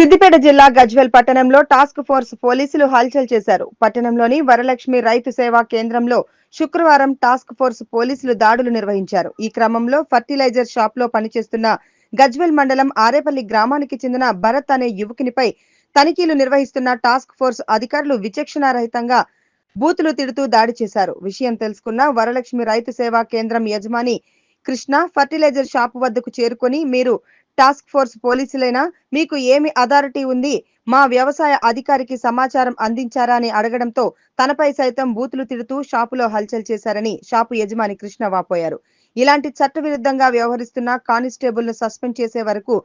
సిద్దిపేట జిల్లా గజ్వేల్ పట్టణంలో task force పోలీసులు హల్చల్ చేశారు. పట్టణంలోని వరలక్ష్మి రైతు సేవా కేంద్రంలో శుక్రవారం టాస్క్ ఫోర్స్ పోలీసులు దాడులు నిర్వహించారు. ఈ క్రమంలో ఫర్టిలైజర్ షాప్ లో పనిచేస్తున్న గజ్వేల్ మండలం ఆరేపల్లి గ్రామానికి చెందిన భరత్ అనే యువకునిపై తనిఖీలు నిర్వహిస్తున్న టాస్క్ ఫోర్స్ అధికారులు విచక్షణారహితంగా బూతులు తిడుతూ దాడి చేశారు. విషయం తెలుసుకున్న వరలక్ష్మి రైతు సేవా కేంద్రం యజమాని కృష్ణ ఫర్టిలైజర్ షాప్ వద్దకు చేరుకొని, మీరు టాస్క్ ఫోర్స్ పోలీసులైనా, మీకు ఏమి అథారిటీ ఉంది, మా వ్యవసాయ అధికారికి సమాచారం అందించారా అని అడగడంతో తనపై సైతం బూతులు తిడుతూ షాపులో హల్చల్ చేశారని షాపు యజమాని కృష్ణ వాపోయారు. ఇలాంటి చట్టవిరుద్ధంగా వ్యవహరిస్తున్న కానిస్టేబుల్ ను సస్పెండ్ చేసే వరకు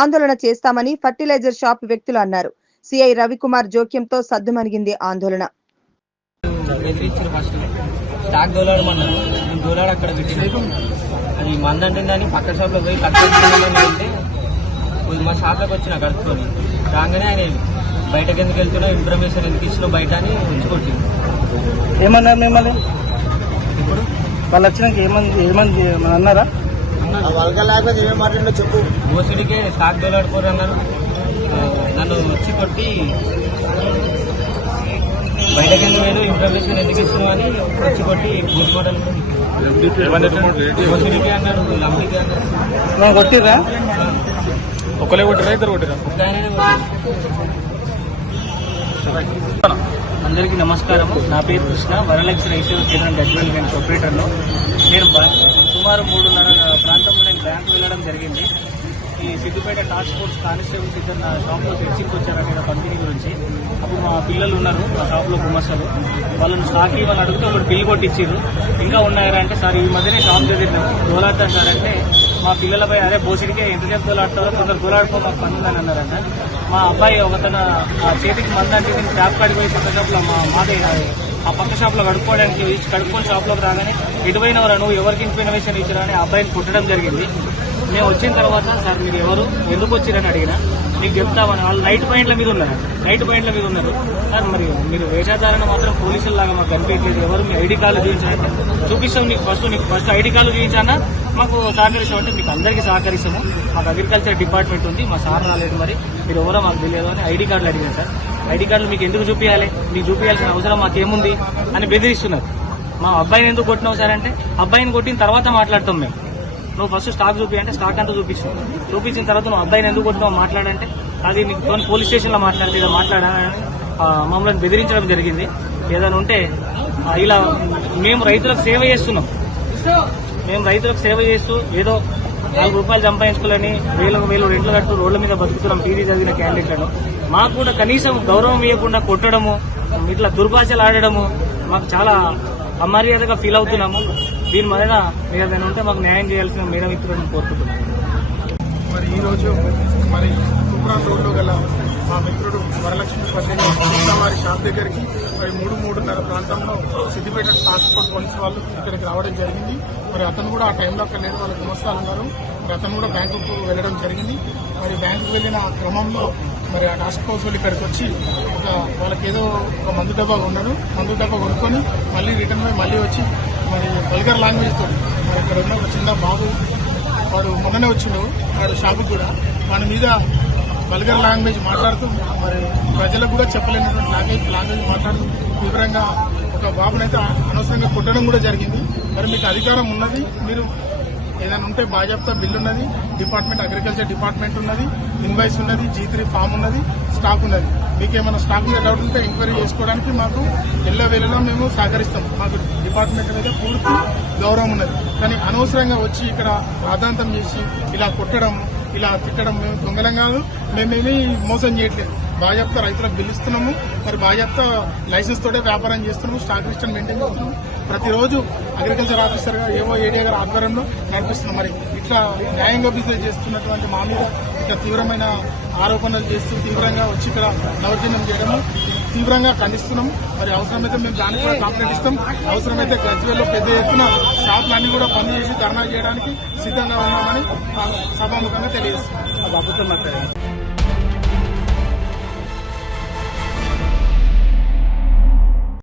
ఆందోళన చేస్తామని ఫర్టిలైజర్ షాప్ వ్యక్తులు అన్నారు. సిఐ రవికుమార్ జోక్యంతో సద్దుమణిగింది ఆందోళన. అది మందంటుందని పక్క షాప్లో పోయి కట్టుకుంటే మా షాప్లోకి వచ్చిన కడుపుకొని రాగానే ఆయన బయటకు ఎందుకు వెళ్తున్నా, ఇన్ఫర్మేషన్ ఎందుకు ఇచ్చినా బయట అని ఉంచుకోండి. ఏమన్నారు మిమ్మల్ని? ఇప్పుడు వాళ్ళు వచ్చినాక ఏమని అన్నారా? చెప్పు. ఓసిడికే స్టాక్ దోలాడుకోరు అన్నారు. నన్ను వచ్చి కొట్టి బయటకి ఎందుకు లేదు, ఇన్ఫర్మేషన్ ఎందుకు ఇస్తున్నావు అని వచ్చి కొట్టి పోస్ట్ మార్టం ఓసిడికే అన్నారు, లంబికే అన్నారు. కొట్టిరా? ఒకరే కొట్టిరా, ఇద్దరు కొట్టిరా? అందరికీ నమస్కారం. నా పేరు కృష్ణ, వరలక్ష్మి రైతు కేంద్రం గజ్వేల్ బ్యాంక్ ఆపరేటర్ను. నేను సుమారు 3:30 ప్రాంతంలో నేను బ్యాంకు వెళ్ళడం జరిగింది. ఈ సిద్దిపేట టాస్క్ ఫోర్స్ కానిస్టేబుల్స్ ఇద్దరు నా షాప్లో సెర్చింగ్కి వచ్చారు పంపిణీ గురించి. అప్పుడు మా పిల్లలు ఉన్నారు మా షాప్లో గుమ్మస్తలు, వాళ్ళని స్టాక్ ఇవ్వని అడిగితే ఒకటి బిల్లు కొట్టించారు. ఇంకా ఉన్నాయరా అంటే, సార్ ఈ మధ్యనే షాప్ చదివినాం దోలాడతాను సార్ అంటే, మా పిల్లలపై అదే బోసిడికే ఎంతసేపు దోలాడతారో కొందరు దోలాడుకో మాకు పని ఉందని అన్నారంట. మా అబ్బాయి ఒకతన చేతికి మందంటే నేను ట్యాప్ కాడిపోయి పక్క షాప్లో మాదే ఆ పక్క షాప్లో కడుక్కోవడానికి కడుక్కొని షాప్లోకి రాగానే ఎటువైనవరా నువ్వు, ఎవరికి ఇన్ఫర్మేషన్ ఇచ్చినా అని అబ్బాయిని కుట్టడం జరిగింది. మేము వచ్చిన తర్వాత, సార్ మీరు ఎవరు, ఎందుకు వచ్చిరని అడిగినా, మీకు చెప్తామని వాళ్ళు నైట్ పాయింట్ల మీద ఉన్నారు. సార్ మరి మీరు వేషధారణ మాత్రం పోలీసుల్లాగా మాకు కనిపించలేదు, ఎవరు మీ ఐడి కార్డు చూపించాలంటే చూపిస్తాం, నీకు ఫస్ట్ ఐడి కార్డు చూపించానా మాకు సహకరిస్తాం అంటే, మీకు అందరికీ సహకరిస్తాము, మాకు అగ్రికల్చర్ డిపార్ట్మెంట్ ఉంది, మా సార్ రాలేదు, మరి మీరు ఎవరో మాకు తెలియదు అని ఐడి కార్డులు అడిగాను. సార్ ఐడి కార్డులు మీకు ఎందుకు చూపించాలి, మీకు చూపించాల్సిన అవసరం మాకేముంది అని బెదిరిస్తున్నారు. మా అబ్బాయిని ఎందుకు కొట్టినావు సార్ అంటే, అబ్బాయిని కొట్టిన తర్వాత మాట్లాడతాం మేము, నువ్వు ఫస్ట్ స్టాక్ చూపి అంటే స్టాక్ అంతా చూపించిన తర్వాత నువ్వు అబ్బాయిని ఎందుకు కొట్టినావు మాట్లాడంటే, అది నీకు పోలీస్ స్టేషన్లో మాట్లాడితే ఇలా మాట్లాడాలని మమ్మల్ని బెదిరించడం జరిగింది. ఏదైనా ఉంటే ఇలా మేము రైతులకు సేవ చేస్తున్నాం, చేస్తూ ఏదో 4 రూపాయలు సంపాదించుకోవాలని వేలు రెంట్లు కట్టు రోడ్ల మీద బతుకుతున్నాం పీజీ చదివిన క్యాండిడేట్లను. మాకు కూడా కనీసం గౌరవం ఇవ్వకుండా కొట్టడము, ఇట్లా దుర్భాషలు ఆడడము మాకు చాలా అమర్యాదగా ఫీల్ అవుతున్నాము. దీని మీద మీరు ఏదైనా ఉంటే మాకు న్యాయం చేయాల్సిన మేడం మిత్రులను కోరుకుంటున్నాను. మరి ఈరోజు మరి కుమ్రాన్ రోడ్లో గల మా మిత్రుడు వరలక్ష్మి వారి షాప్ దగ్గరికి మరి 3:30 ప్రాంతంలో సిద్దిపేట టాస్క్ ఫోర్స్ పోలీసు వాళ్ళు ఇక్కడికి రావడం జరిగింది. మరి అతను కూడా ఆ టైంలో అక్కడ లేదు, వాళ్ళ గుమస్తాలు ఉన్నారు. మరి అతను కూడా బ్యాంకుకు వెళ్ళడం జరిగింది. మరి బ్యాంకుకు వెళ్ళిన ఆ క్రమంలో మరి ఆ టాస్క్ ఫోర్స్ వాళ్ళు ఇక్కడికి వచ్చి వాళ్ళకి ఏదో ఒక మందు డబ్బా కొన్నారు. మందు డబ్బా కొనుక్కొని మళ్ళీ రిటర్న్ పోయి మళ్ళీ వచ్చి మరి వల్గర్ లాంగ్వేజ్ తోటి మరి ఇక్కడ ఉన్న ఒక చిన్న బాబు వాడు మొన్ననే వచ్చిండు వాడు షాపుకి కూడా, వాడి మీద వల్గర్ లాంగ్వేజ్ మాట్లాడుతూ మరి ప్రజలకు కూడా చెప్పలేనటువంటి లాంగ్వేజ్ మాట్లాడుతూ తీవ్రంగా ఒక బాబునైతే అనవసరంగా కొట్టడం కూడా జరిగింది. మరి మీకు అధికారం ఉన్నది, మీరు ఏదైనా ఉంటే బాజాప్తా బిల్ ఉన్నది, డిపార్ట్మెంట్ అగ్రికల్చర్ డిపార్ట్మెంట్ ఉన్నది, ఇన్వాయిస్ ఉన్నది, G3 ఫామ్ ఉన్నది, స్టాక్ ఉన్నది. మీకేమైనా స్టాక్ మీద డౌట్ ఉంటే ఎంక్వైరీ చేసుకోవడానికి మాకు ఎల్లవేళలో మేము సహకరిస్తాం. మాకు డిపార్ట్మెంట్ మీద పూర్తి గౌరవం ఉన్నది. కానీ అనవసరంగా వచ్చి ఇక్కడ రాద్ధాంతం చేసి ఇలా కొట్టడం, ఇలా తిట్టడం, మేము దొంగలం కాదు, మేమేమీ మోసం చేయట్లేదు. బాజాప్తా రైతులకు బిల్లు ఇస్తున్నాము, మరి బాజాప్తా లైసెన్స్ తోటే వ్యాపారం చేస్తున్నాము, స్టాక్ లిస్టును మెయింటైన్ చేస్తున్నాము. ప్రతిరోజు అగ్రికల్చర్ ఆఫీసర్ గా ఏవో ఏడీ గారి ఆధ్వర్యంలో నడిపిస్తున్నాం. మరి ఇట్లా న్యాయంగా బిజినెస్ చేస్తున్నటువంటి మా మీద ఇట్లా తీవ్రమైన ఆరోపణలు చేస్తూ తీవ్రంగా వచ్చి ఇక్కడ దౌర్జన్యం చేయడము తీవ్రంగా ఖండిస్తున్నాం. మరి అవసరమైతే మేము దానికి కూడా కంప్లైంట్ ఇస్తాం. అవసరమైతే గజ్వేల్లో పెద్ద ఎత్తున షాపులన్నీ కూడా బంద్ చేసి ధర్నా చేయడానికి సిద్ధంగా ఉన్నామని సభాముఖంగా తెలియజేస్తున్నాం.